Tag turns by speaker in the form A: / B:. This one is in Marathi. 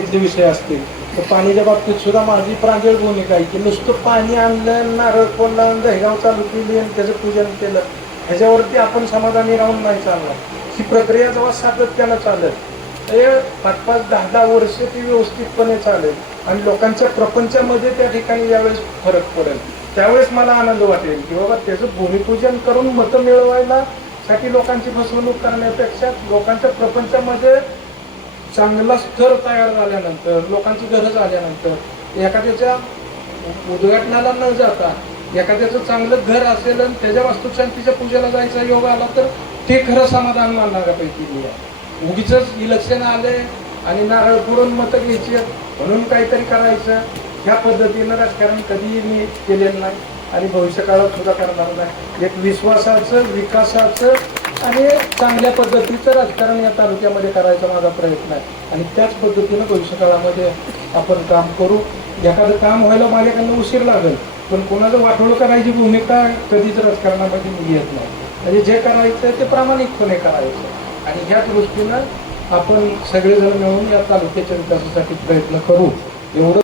A: तिथले विषय असतील. तर पाणीच्या बाबतीत सुद्धा माझी प्रांजळ भूमिका आहे की नुसतं पाणी आणलं नारळ कोण लावून दहेगाव चालू केली आणि त्याचं पूजन केलं. ह्याच्यावरती आपण समाधानी राहून नाही चालणार. ही प्रक्रिया जेव्हा सातत्यानं चालत हे पाच पाच दहा दहा वर्ष ती व्यवस्थितपणे चालेल. आणि लोकांच्या प्रपंचामध्ये त्या ठिकाणी यावेळेस फरक पडेल. त्यावेळेस मला आनंद वाटेल की बाबा त्याचं भूमिपूजन करून मतं मिळवायला साठी लोकांची फसवणूक करण्यापेक्षा लोकांच्या प्रपंचामध्ये चांगला स्तर तयार झाल्यानंतर लोकांची गरज आल्यानंतर एखाद्याच्या उद्घाटनाला न जाता एखाद्याचं चांगलं घर असेल आणि त्याच्या वास्तुशांतीच्या पूजेला जायचा योग आला तर ते खरं समाधान मानणाऱ्यापैकी मी आहे. उगीच इलेक्शन आले आणि नारळ फोडून मतं घ्यायची म्हणून काहीतरी करायचं. ह्या पद्धतीनं राजकारण कधीही मी केलेलं नाही आणि भविष्यकाळात सुद्धा करणार नाही. एक विश्वासाचं विकासाचं आणि चांगल्या पद्धतीचं राजकारण या तालुक्यामध्ये करायचा माझा प्रयत्न आहे. आणि त्याच पद्धतीनं भविष्यकाळामध्ये आपण काम करू. एखादं काम व्हायला माझ्याकडनं उशीर लागेल पण कोणाचं वाटोळ करायची भूमिका कधीच राजकारणामध्ये मी नाही. म्हणजे जे करायचं ते प्रामाणिकपणे करायचं आणि ह्या दृष्टीनं आपण सगळेजण मिळून या तालुक्याच्या विकासासाठी प्रयत्न करू. एवढं